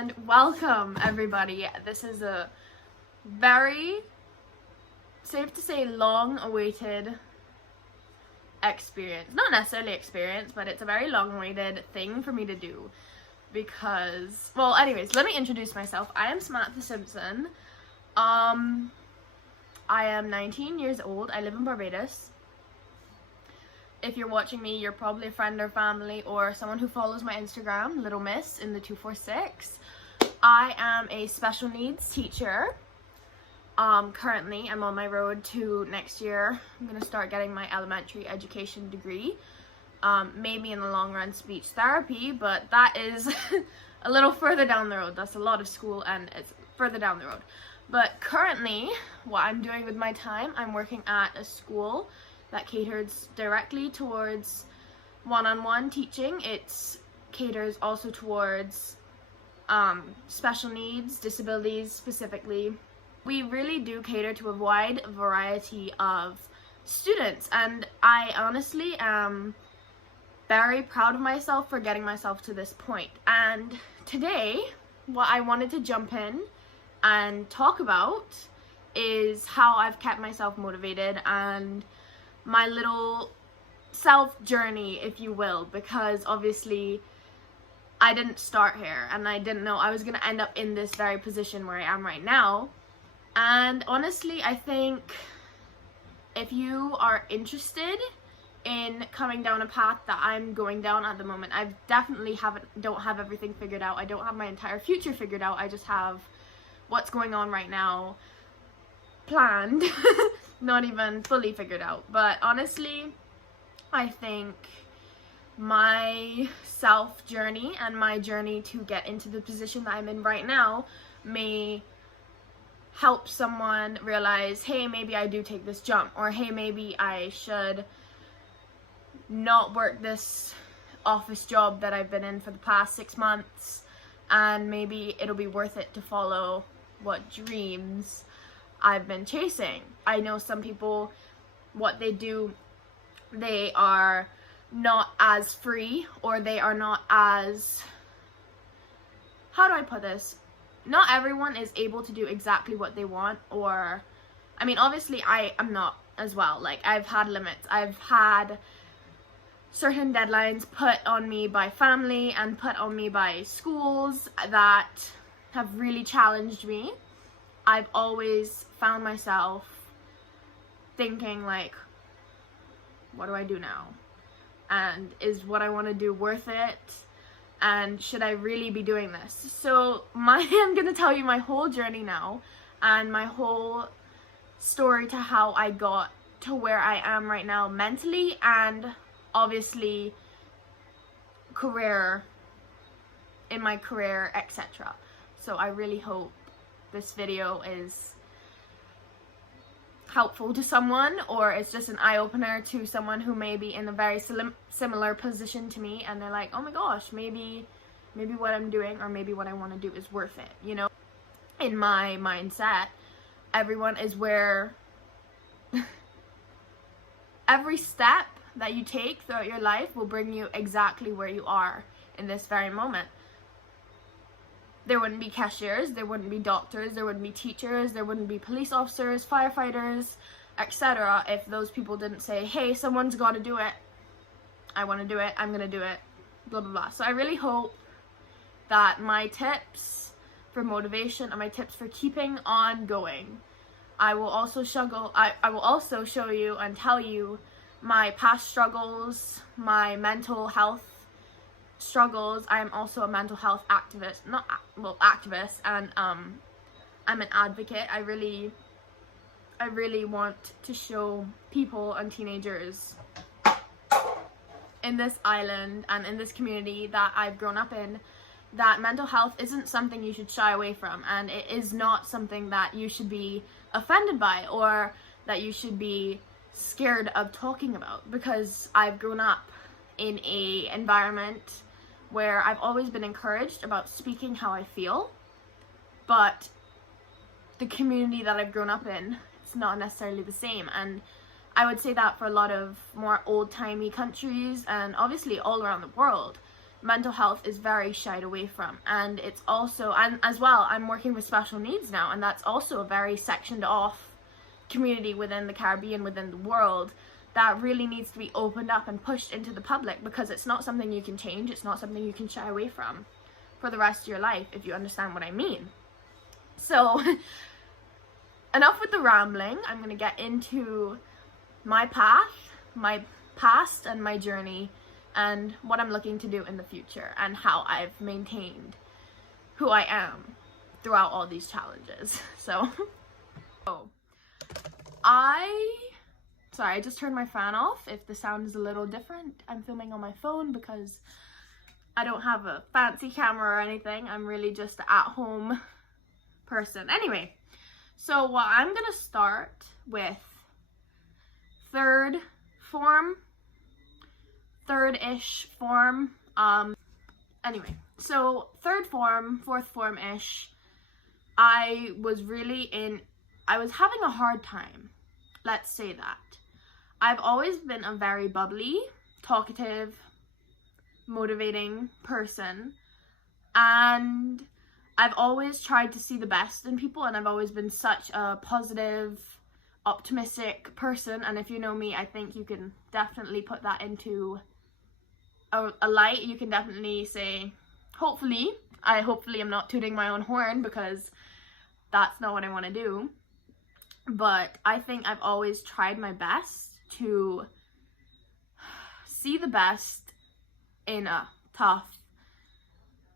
and welcome everybody. This is a very, safe to say, long-awaited experience. Not necessarily experience, but it's a very long-awaited thing for me to do because, well, anyways, let me introduce myself. I am Samantha Simpson. I am 19 years old. I live in Barbados. If you're watching me, you're probably a friend or family or someone who follows my Instagram, Little Miss in the 246. I am a special needs teacher. Currently, I'm on my road to next year. I'm going to start getting my elementary education degree. Maybe in the long run, speech therapy, but that is a little further down the road. That's a lot of school and it's further down the road. But currently, what I'm doing with my time, I'm working at a school that caters directly towards one-on-one teaching. It caters also towards special needs, disabilities specifically. We really do cater to a wide variety of students, and I honestly am very proud of myself for getting myself to this point. And today, what I wanted to jump in and talk about is how I've kept myself motivated and my little self journey, if you will, because obviously I didn't start here and I didn't know I was going to end up in this very position where I am right now. And honestly, I think if you are interested in coming down a path that I'm going down at the moment, I definitely don't have everything figured out. I don't have my entire future figured out. I just have what's going on right now planned. Not even fully figured out. But honestly, I think my self journey and my journey to get into the position that I'm in right now may help someone realize, hey, maybe I do take this jump, or hey, maybe I should not work this office job that I've been in for the past 6 months, and maybe it'll be worth it to follow what dreams I've been chasing. I know some people, what they do, they are not as free, or they are not as, how do I put this? Not everyone is able to do exactly what they want, or, I mean, obviously I am not as well. Like, I've had limits. I've had certain deadlines put on me by family and put on me by schools that have really challenged me. I've always found myself thinking, like, what do I do now? And is what I want to do worth it? And should I really be doing this? So I'm going to tell you my whole journey now and my whole story to how I got to where I am right now mentally, and obviously in my career, etc. So I really hope this video is helpful to someone, or it's just an eye-opener to someone who may be in a very similar position to me, and they're like, oh my gosh, maybe what I'm doing, or maybe what I want to do is worth it, you know? In my mindset, everyone is where every step that you take throughout your life will bring you exactly where you are in this very moment. There wouldn't be cashiers, there wouldn't be doctors, there wouldn't be teachers, there wouldn't be police officers, firefighters, etc. if those people didn't say, hey, someone's got to do it. I want to do it, I'm going to do it, blah, blah, blah. So I really hope that my tips for motivation and my tips for keeping on going, I will also show you and tell you my past struggles, my mental health struggles. I am also a mental health activist, activist, and I'm an advocate. I really want to show people and teenagers in this island and in this community that I've grown up in that mental health isn't something you should shy away from, and it is not something that you should be offended by or that you should be scared of talking about, because I've grown up in a environment where I've always been encouraged about speaking how I feel, but the community that I've grown up in, it's not necessarily the same. And I would say that for a lot of more old-timey countries, and obviously all around the world, mental health is very shied away from. And it's also, and as well, I'm working with special needs now, and that's also a very sectioned off community within the Caribbean, within the world, that really needs to be opened up and pushed into the public, because it's not something you can change, it's not something you can shy away from for the rest of your life, if you understand what I mean. So enough with the rambling. I'm going to get into my path, my past, and my journey, and what I'm looking to do in the future, and how I've maintained who I am throughout all these challenges. So sorry, I just turned my fan off. If the sound is a little different, I'm filming on my phone because I don't have a fancy camera or anything. I'm really just an at-home person. Anyway, so I'm gonna start with third-ish form. Anyway, so third form, fourth form-ish, I was having a hard time. Let's say that. I've always been a very bubbly, talkative, motivating person, and I've always tried to see the best in people, and I've always been such a positive, optimistic person. And if you know me, I think you can definitely put that into a light. You can definitely say, hopefully I'm not tooting my own horn, because that's not what I want to do. But I think I've always tried my best to see the best in a tough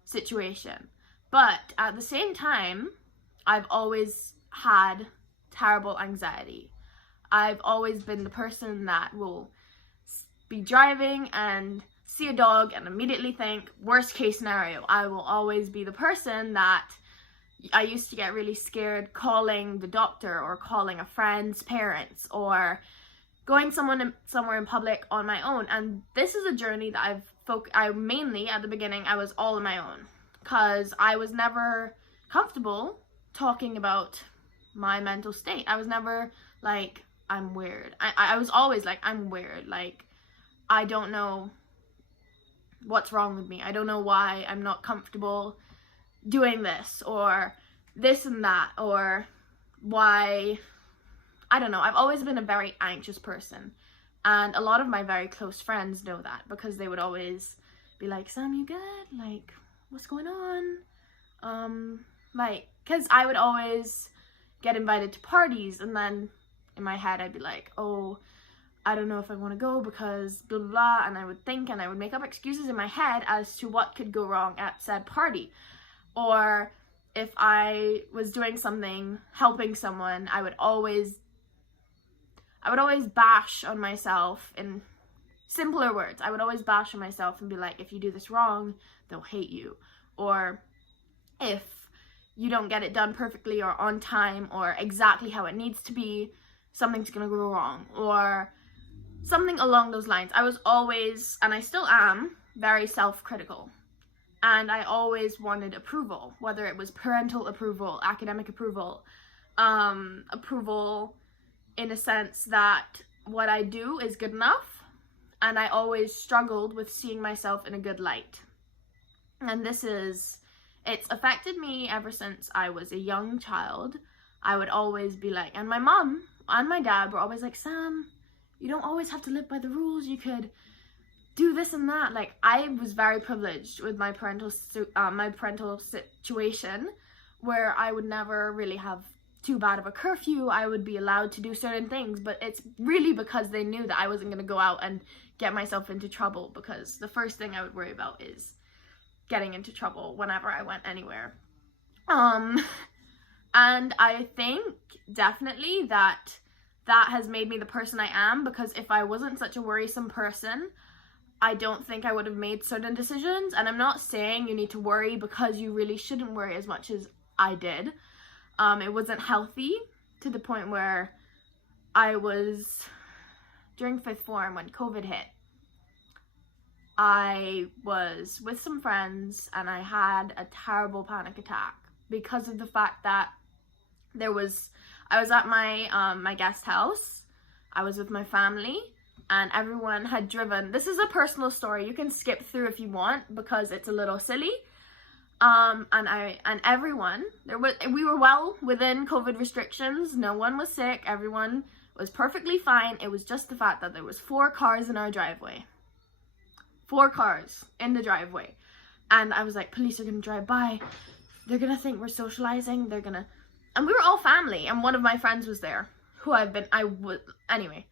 situation. But at the same time, I've always had terrible anxiety. I've always been the person that will be driving and see a dog and immediately think, worst case scenario. I will always be the person that I used to get really scared calling the doctor, or calling a friend's parents, or going somewhere in public on my own. And this is a journey that I mainly, at the beginning, I was all on my own, because I was never comfortable talking about my mental state. I was never like, I'm weird. I was always like, I'm weird. Like, I don't know what's wrong with me. I don't know why I'm not comfortable doing this, or this and that, or why, I don't know. I've always been a very anxious person, and a lot of my very close friends know that, because they would always be like, Sam, you good? Like, what's going on? Like, because I would always get invited to parties, and then in my head I'd be like, oh, I don't know if I want to go because blah blah blah, and I would think, and I would make up excuses in my head as to what could go wrong at said party. Or if I was doing something, helping someone, I would always bash on myself in simpler words. I would always bash on myself and be like, if you do this wrong, they'll hate you. Or if you don't get it done perfectly or on time or exactly how it needs to be, something's gonna go wrong. Or something along those lines. I was always, and I still am, very self-critical. And I always wanted approval, whether it was parental approval, academic approval, approval in a sense that what I do is good enough. And I always struggled with seeing myself in a good light. And it's affected me ever since I was a young child. I would always be like, and my mom and my dad were always like, Sam, you don't always have to live by the rules. You could do this and that. Like, I was very privileged with my parental situation, where I would never really have too bad of a curfew. I would be allowed to do certain things, but it's really because they knew that I wasn't going to go out and get myself into trouble, because the first thing I would worry about is getting into trouble whenever I went anywhere. And I think definitely that has made me the person I am, because if I wasn't such a worrisome person, I don't think I would have made certain decisions. And I'm not saying you need to worry, because you really shouldn't worry as much as I did. It wasn't healthy, to the point where I was, during 5th form when COVID hit, I was with some friends and I had a terrible panic attack, because of the fact that I was at my guest house. I was with my family, and everyone had driven. This is a personal story. You can skip through if you want because it's a little silly. And everyone, we were well within COVID restrictions. No one was sick. Everyone was perfectly fine. It was just the fact that there was 4 cars in our driveway. 4 cars in the driveway. And I was like, police are gonna drive by. They're gonna think we're socializing. And we were all family. And one of my friends was there, anyway.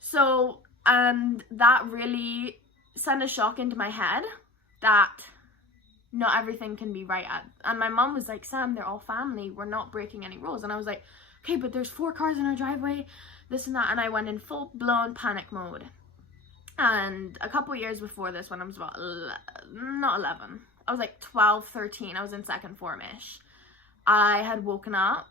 So, and that really sent a shock into my head that not everything can be right at. And my mom was like, Sam, they're all family. We're not breaking any rules. And I was like, okay, but there's 4 cars in our driveway, this and that. And I went in full-blown panic mode. And a couple years before this, when I was about, not 11, I was like 12, 13, I was in second form-ish. I had woken up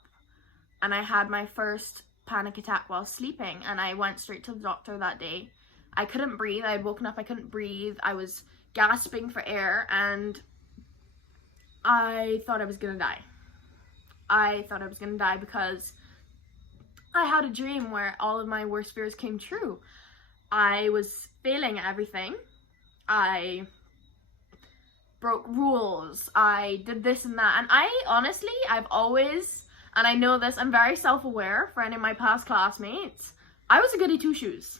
and I had my first panic attack while sleeping, and I went straight to the doctor that day. I couldn't breathe. I had woken up, I couldn't breathe. I was gasping for air, and I thought I was gonna die. I thought I was gonna die because I had a dream where all of my worst fears came true. I was failing at everything. I broke rules. I did this and that. And I've always, and I know this, I'm very self-aware for any of my past classmates, I was a goody two-shoes.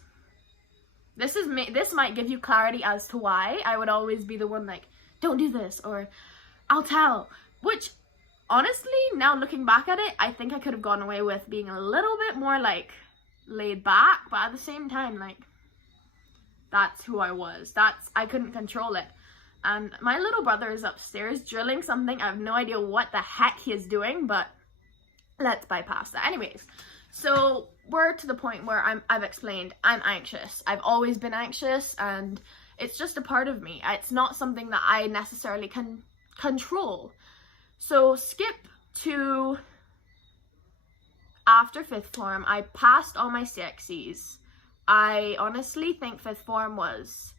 This might give you clarity as to why I would always be the one like, don't do this, or I'll tell. Which, honestly, now looking back at it, I think I could have gone away with being a little bit more like laid back, but at the same time, like, that's who I was. I couldn't control it. And my little brother is upstairs drilling something. I have no idea what the heck he is doing, but let's bypass that. Anyways, so we're to the point where I've explained I'm anxious. I've always been anxious, and it's just a part of me. It's not something that I necessarily can control. So skip to after 5th form. I passed all my CXCs. I honestly think 5th form was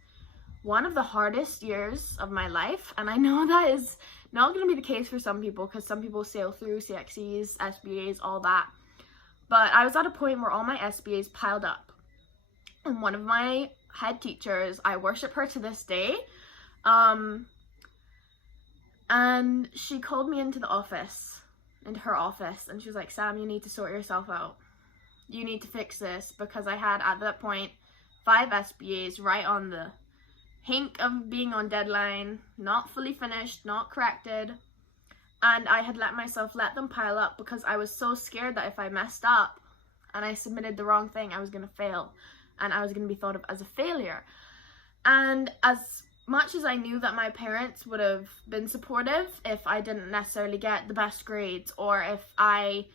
one of the hardest years of my life, and I know that is not going to be the case for some people, because some people sail through CXCs, SBAs, all that. But I was at a point where all my SBAs piled up, and one of my head teachers, I worship her to this day, and she called me into her office, and she was like, Sam, you need to sort yourself out. You need to fix this, because I had, at that point, 5 SBAs right on the hink of being on deadline, not fully finished, not corrected, and I had let them pile up because I was so scared that if I messed up and I submitted the wrong thing, I was going to fail, and I was going to be thought of as a failure. And as much as I knew that my parents would have been supportive if I didn't necessarily get the best grades, or if I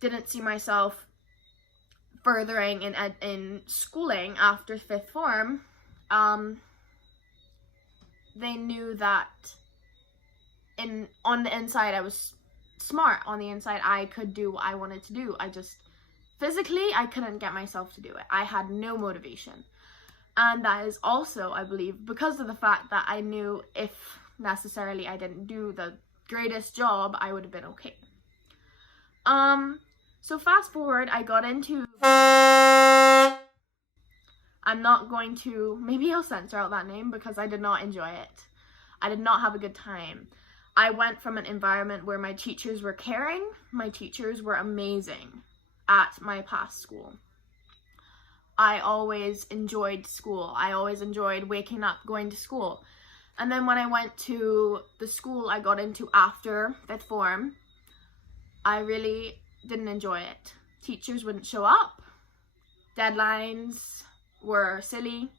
didn't see myself furthering in schooling after 5th form, they knew that on the inside I was smart. On the inside I could do what I wanted to do. I just, physically, I couldn't get myself to do it. I had no motivation. And that is also, I believe, because of the fact that I knew if necessarily I didn't do the greatest job, I would have been okay. So fast forward, I got into, I'm not going to, maybe I'll censor out that name because I did not enjoy it. I did not have a good time. I went from an environment where my teachers were caring, my teachers were amazing at my past school. I always enjoyed school. I always enjoyed waking up, going to school. And then when I went to the school I got into after 5th form, I really didn't enjoy it. Teachers wouldn't show up. Deadlines were silly.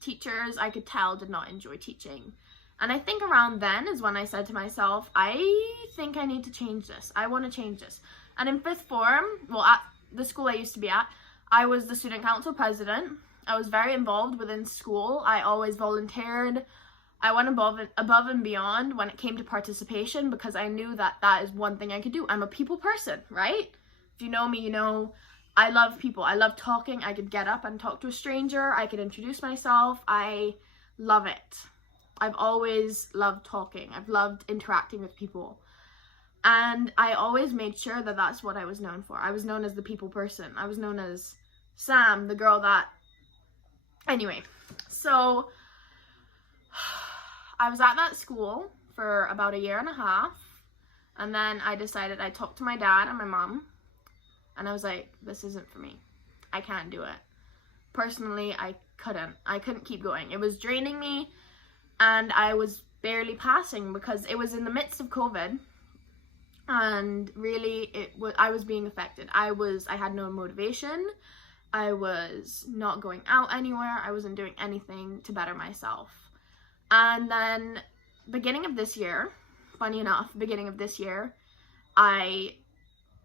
Teachers, I could tell, did not enjoy teaching. And I think around then is when I said to myself, I think I need to change this. I want to change this. And in 5th form, well, at the school I used to be at, I was the student council president. I was very involved within school. I always volunteered. I went above and beyond when it came to participation, because I knew that that is one thing I could do. I'm a people person, right? If you know me, you know I love people. I love talking. I could get up and talk to a stranger. I could introduce myself. I love it. I've always loved talking. I've loved interacting with people. And I always made sure that that's what I was known for. I was known as the people person. I was known as Sam, the girl that, anyway, so I was at that school for about a year and a half, and then I decided, I talked to my dad and my mom, and I was like, this isn't for me. I can't do it. Personally, I couldn't keep going. It was draining me, and I was barely passing because it was in the midst of COVID, and really I was being affected. I had no motivation. I was not going out anywhere. I wasn't doing anything to better myself. And then beginning of this year, funny enough, I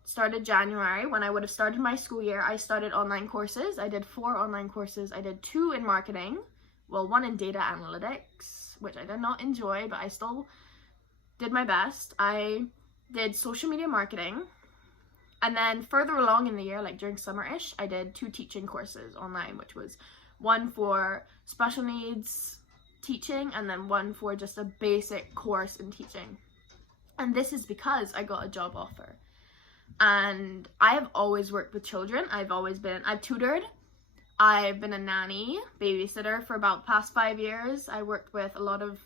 started January, when I would have started my school year, I started online courses. I did 4 online courses. I did 2 in marketing, well, 1 in data analytics, which I did not enjoy, but I still did my best. I did social media marketing, and then further along in the year, like during summer-ish, I did 2 teaching courses online, which was 1 for special needs teaching, and then 1 for just a basic course in teaching. And this is because I got a job offer. And I have always worked with children. I've tutored. I've been a nanny, babysitter for about the past 5 years. I worked with a lot of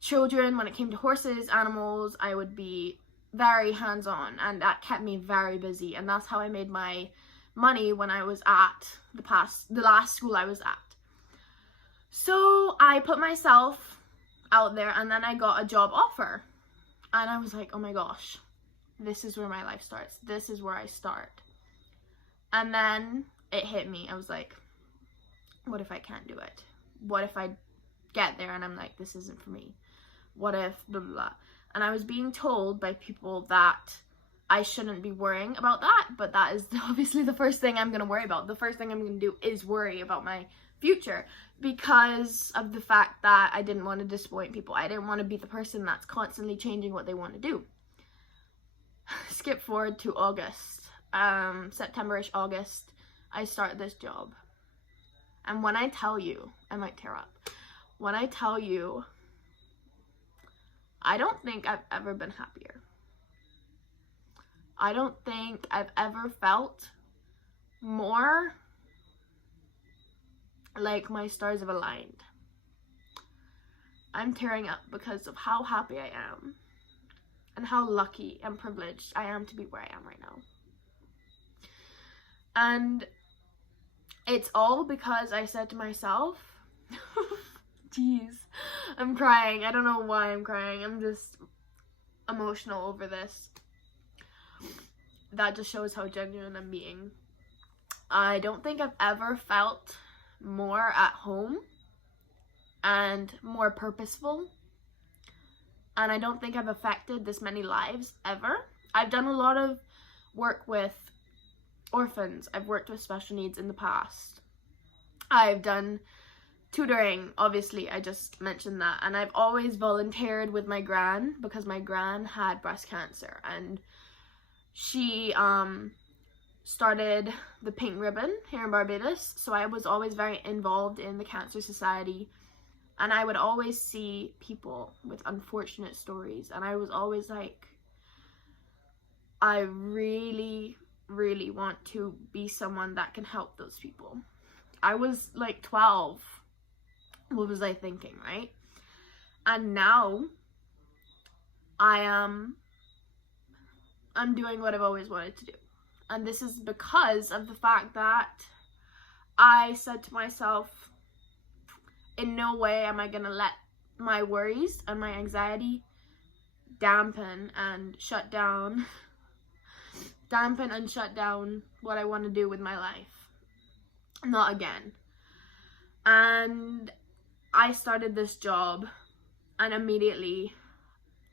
children. When it came to horses, animals, I would be very hands-on, and that kept me very busy. And that's how I made my money when I was at the last school I was at. So I put myself out there, and then I got a job offer. And I was like, oh my gosh, this is where my life starts. This is where I start. And then it hit me. I was like, what if I can't do it? What if I get there and I'm like, this isn't for me? What if blah, blah, blah. And I was being told by people that I shouldn't be worrying about that, but that is obviously the first thing I'm going to worry about. The first thing I'm going to do is worry about my future, because of the fact that I didn't want to disappoint people. I didn't want to be the person that's constantly changing what they want to do. Skip forward to August, September-ish, August, I start this job. And when I tell you, I might tear up. When I tell you, I don't think I've ever been happier. I don't think I've ever felt more like my stars have aligned. I'm tearing up because of how happy I am and how lucky and privileged I am to be where I am right now. And it's all because I said to myself, jeez, I'm crying. I don't know why I'm crying. I'm just emotional over this. That just shows how genuine I'm being. I don't think I've ever felt more at home and more purposeful, and I don't think I've affected this many lives ever. I've done a lot of work with orphans. I've worked with special needs in the past. I've done tutoring, obviously, I just mentioned that, and I've always volunteered with my gran, because my gran had breast cancer, and she started the Pink Ribbon here in Barbados, so I was always very involved in the Cancer Society, and I would always see people with unfortunate stories, and I was always like, I really, really want to be someone that can help those people. I was like 12. What was I thinking, right? And now I'm doing what I've always wanted to do. And this is because of the fact that I said to myself, in no way am I going to let my worries and my anxiety dampen and shut down what I want to do with my life. Not again. And I started this job, and immediately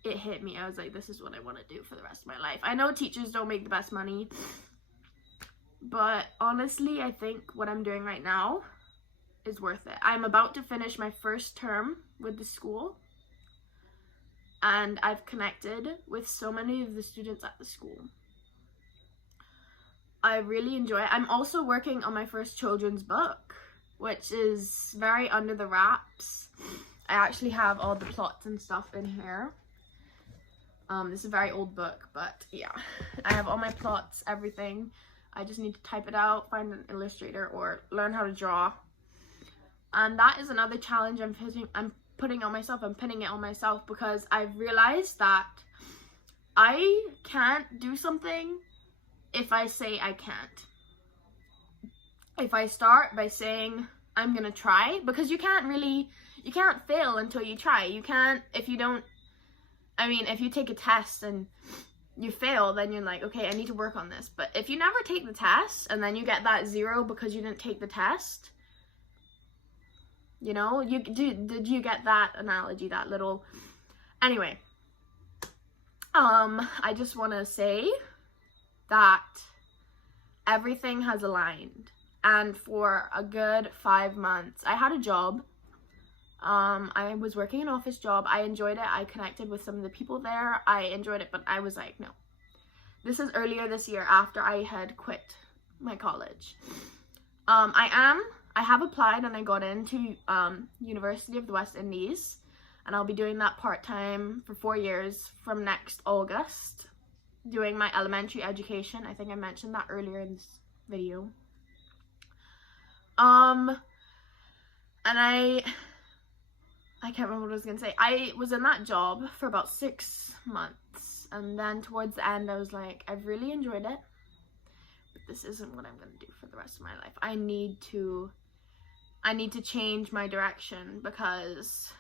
it hit me. I was like, this is what I want to do for the rest of my life. I know teachers don't make the best money, but honestly, I think what I'm doing right now is worth it. I'm about to finish my first term with the school, and I've connected with so many of the students at the school. I really enjoy it. I'm also working on my first children's book, which is very under the wraps. I actually have all the plots and stuff in here. This is a very old book, but yeah, I have all my plots, everything. I just need to type it out, find an illustrator, or learn how to draw. And that is another challenge I'm putting on myself. I'm putting it on myself because I've realized that I can't do something if I say I can't. If I start by saying I'm gonna try, because you can't fail until you try. You can't, if you take a test and you fail, then you're like, okay, I need to work on this. But if you never take the test and then you get that 0 because you didn't take the test, you know, did you get that analogy, that little, anyway, I just want to say that everything has aligned. And for a good 5 months, I had a job. I was working an office job. I enjoyed it. I connected with some of the people there. I enjoyed it, but I was like, no. This is earlier this year after I had quit my college. I have applied and I got into University of the West Indies, and I'll be doing that part-time for 4 years from next August, doing my elementary education. I think I mentioned that earlier in this video. And I can't remember what I was gonna say. I was in that job for about 6 months, and then towards the end I was like, I've really enjoyed it, but this isn't what I'm gonna do for the rest of my life. I need to change my direction because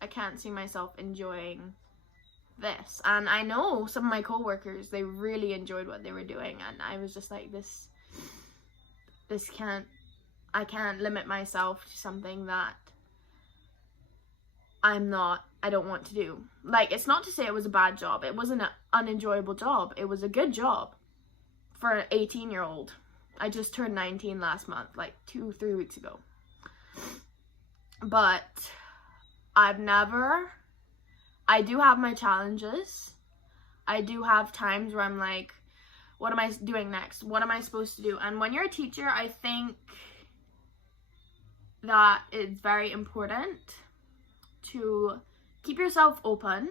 I can't see myself enjoying this. And I know some of my coworkers, they really enjoyed what they were doing, and I was just like, I can't limit myself to something that I don't want to do. Like, it's not to say it was a bad job. It wasn't an unenjoyable job. It was a good job for an 18-year-old. I just turned 19 last month, like 2-3 weeks ago. But I do have my challenges. I do have times where I'm like, what am I doing next? What am I supposed to do? And when you're a teacher, I think that it's very important to keep yourself open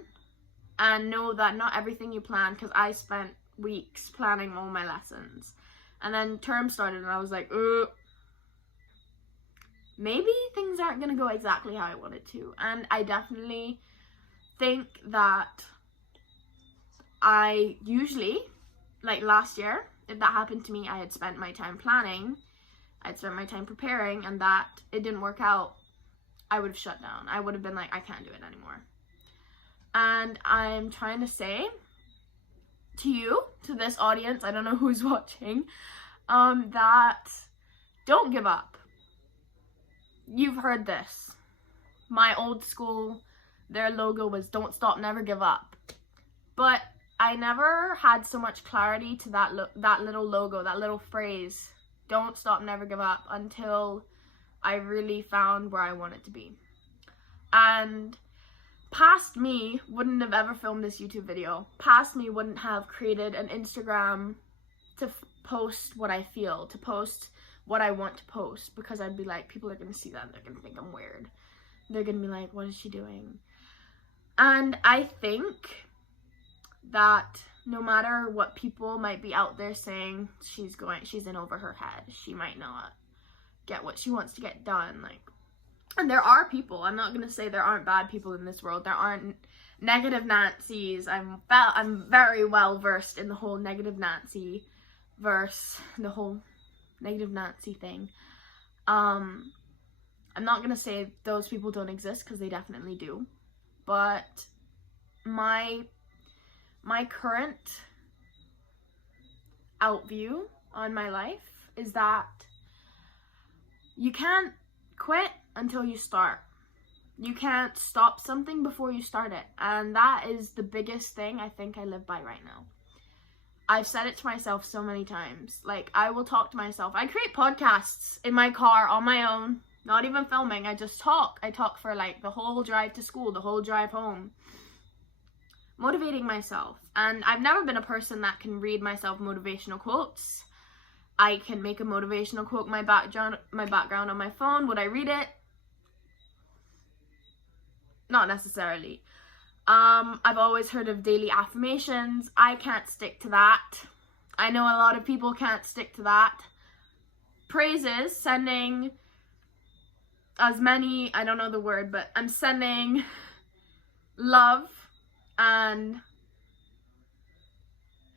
and know that not everything you plan, because I spent weeks planning all my lessons, and then term started and I was like, maybe things aren't gonna go exactly how I wanted to. And I definitely think that I usually, like last year, if that happened to me, I had spent my time planning, I'd spent my time preparing, and that it didn't work out, I would have shut down. I would have been like, I can't do it anymore. And I'm trying to say to you, to this audience, I don't know who's watching, that don't give up. You've heard this. My old school, their logo was don't stop, never give up. But I never had so much clarity to that little logo, that little phrase, don't stop, never give up, until I really found where I wanted to be. And past me wouldn't have ever filmed this YouTube video. Past me wouldn't have created an Instagram to post what I feel, to post what I want to post, because I'd be like, people are going to see that and they're going to think I'm weird. They're going to be like, what is she doing? And I think that no matter what people might be out there saying, she's in over her head, she might not get what she wants to get done, like, and there are people, I'm not going to say there aren't bad people in this world, there aren't negative Nancy's. I'm very well versed in the whole negative Nancy the whole negative Nancy thing. I'm not going to say those people don't exist, because they definitely do, but my current outview on my life is that you can't quit until you start. You can't stop something before you start it. And that is the biggest thing I think I live by right now. I've said it to myself so many times. Like, I will talk to myself. I create podcasts in my car on my own, not even filming. I just talk. I talk for like the whole drive to school, the whole drive home, motivating myself. And I've never been a person that can read myself motivational quotes. I can make a motivational quote my background on my phone. Would I read it? Not necessarily. I've always heard of daily affirmations. I can't stick to that. I know a lot of people can't stick to that. Praises, sending as many, I don't know the word, but I'm sending love and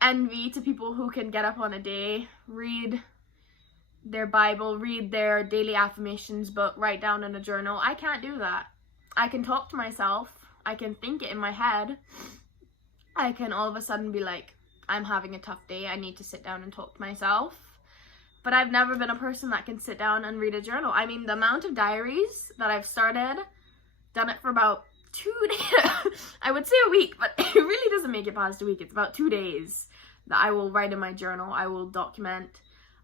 envy to people who can get up on a day, read their Bible, read their daily affirmations book, write down in a journal. I can't do that. I can talk to myself, I can think it in my head, I can all of a sudden be like, I'm having a tough day, I need to sit down and talk to myself. But I've never been a person that can sit down and read a journal. I mean, the amount of diaries that I've started, done it for about 2 days, I would say a week, but it really doesn't make it past a week. It's about 2 days that I will write in my journal. I will document,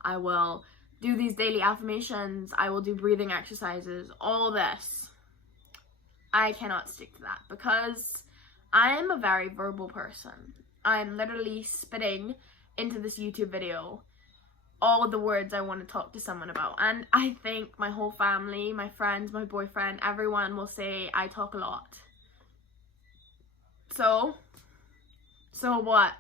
I will do these daily affirmations, I will do breathing exercises, all this. I cannot stick to that because I am a very verbal person. I'm literally spitting into this YouTube video all of the words I want to talk to someone about. And I think my whole family, my friends, my boyfriend, everyone will say I talk a lot. So what?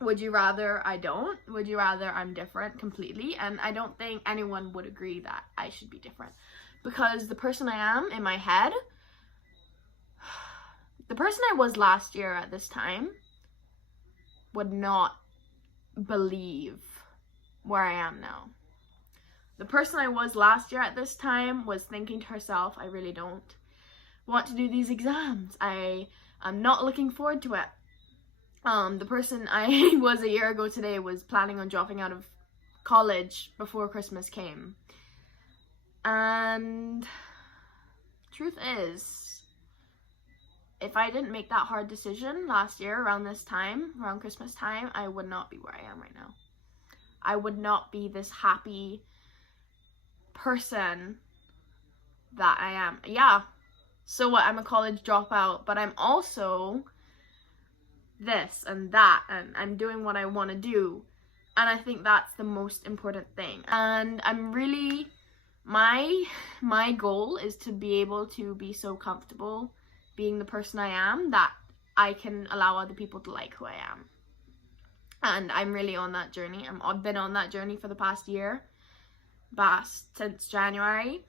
Would you rather I don't? Would you rather I'm different completely? And I don't think anyone would agree that I should be different. Because the person I am in my head, the person I was last year at this time would not believe where I am now. The person I was last year at this time was thinking to herself, I really don't want to do these exams. I'm not looking forward to it. The person I was a year ago today was planning on dropping out of college before Christmas came. And truth is, if I didn't make that hard decision last year around this time, around Christmas time, I would not be where I am right now. I would not be this happy person that I am. Yeah, so what, I'm a college dropout, but I'm also this and that, and I'm doing what I want to do. And I think that's the most important thing. And I'm really, my goal is to be able to be so comfortable being the person I am that I can allow other people to like who I am. And I'm really on that journey. I've been on that journey for the past year, since January.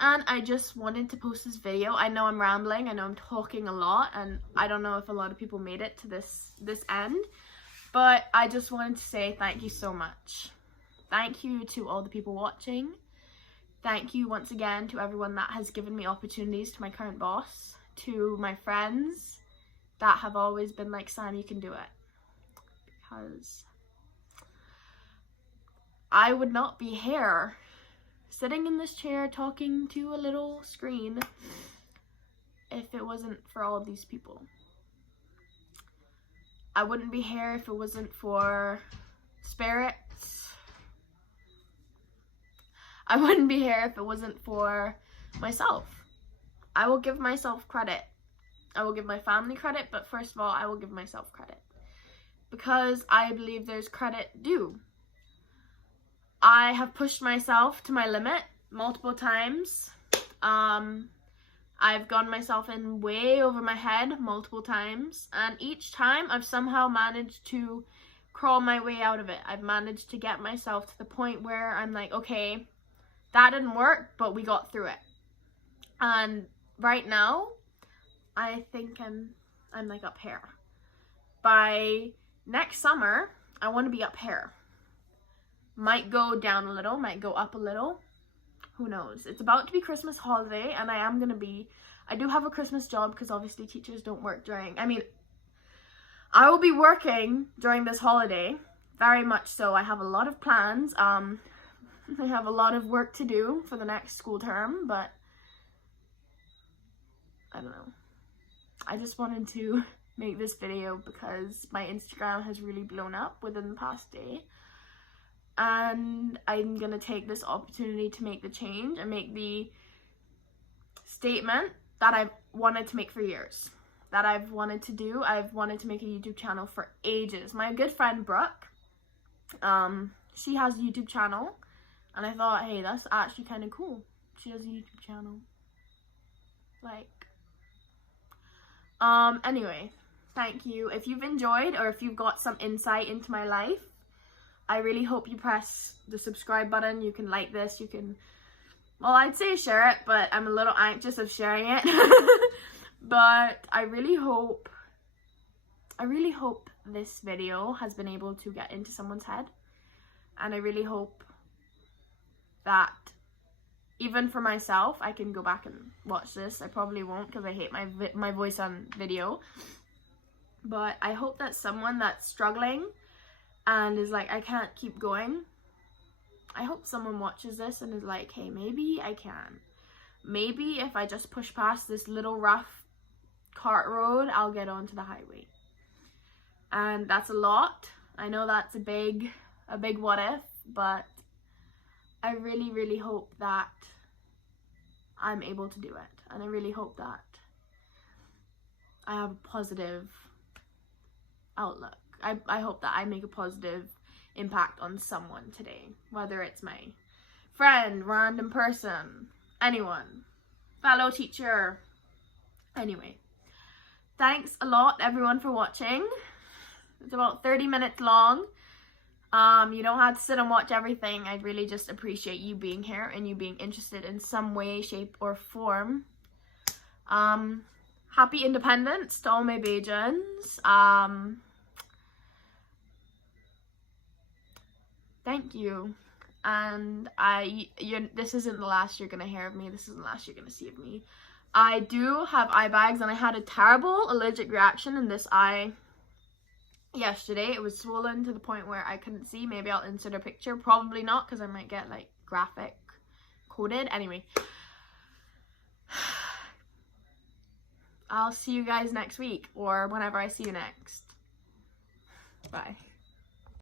And I just wanted to post this video. I know I'm rambling, I know I'm talking a lot, and I don't know if a lot of people made it to this end, but I just wanted to say thank you so much. Thank you to all the people watching. Thank you once again to everyone that has given me opportunities, to my current boss, to my friends that have always been like, Sam, you can do it. Because I would not be here sitting in this chair talking to a little screen if it wasn't for all of these people. I wouldn't be here if it wasn't for spirits. I wouldn't be here if it wasn't for myself. I will give myself credit. I will give my family credit, but first of all, I will give myself credit. Because I believe there's credit due. I have pushed myself to my limit multiple times. I've gone myself in way over my head multiple times. And each time I've somehow managed to crawl my way out of it. I've managed to get myself to the point where I'm like, okay, that didn't work, but we got through it. And right now, I think I'm like up here. By next summer, I want to be up here. Might go down a little, might go up a little. Who knows? It's about to be Christmas holiday, and I do have a Christmas job because obviously teachers don't work during, I will be working during this holiday, very much so. I have a lot of plans. I have a lot of work to do for the next school term, but I don't know. I just wanted to make this video because my Instagram has really blown up within the past day. And I'm gonna take this opportunity to make the change and make the statement that I've wanted to make for years. That I've wanted to do. I've wanted to make a YouTube channel for ages. My good friend Brooke, she has a YouTube channel, and I thought, hey, that's actually kind of cool. She has a YouTube channel. Like, anyway, thank you. If you've enjoyed or if you've got some insight into my life, I really hope you press the subscribe button. You can like this, you can, well, I'd say share it, but I'm a little anxious of sharing it. But I really hope this video has been able to get into someone's head. And I really hope that even for myself, I can go back and watch this. I probably won't because I hate my voice on video. But I hope that someone that's struggling and is like, I can't keep going, I hope someone watches this and is like, hey, maybe I can. Maybe if I just push past this little rough cart road, I'll get onto the highway. And that's a lot. I know that's a big what if, but I really, really hope that I'm able to do it. And I really hope that I have a positive outlook. I hope that I make a positive impact on someone today, whether it's my friend, random person, anyone, fellow teacher. Anyway, thanks a lot everyone for watching. It's about 30 minutes long. You don't have to sit and watch everything. I really just appreciate you being here and you being interested in some way, shape, or form. Happy Independence to all my Bajans. Thank you. And this isn't the last you're gonna hear of me. This isn't the last you're gonna see of me. I do have eye bags, and I had a terrible allergic reaction in this eye yesterday. It was swollen to the point where I couldn't see. Maybe I'll insert a picture. Probably not, because I might get like graphic coded. Anyway, I'll see you guys next week or whenever I see you next. Bye.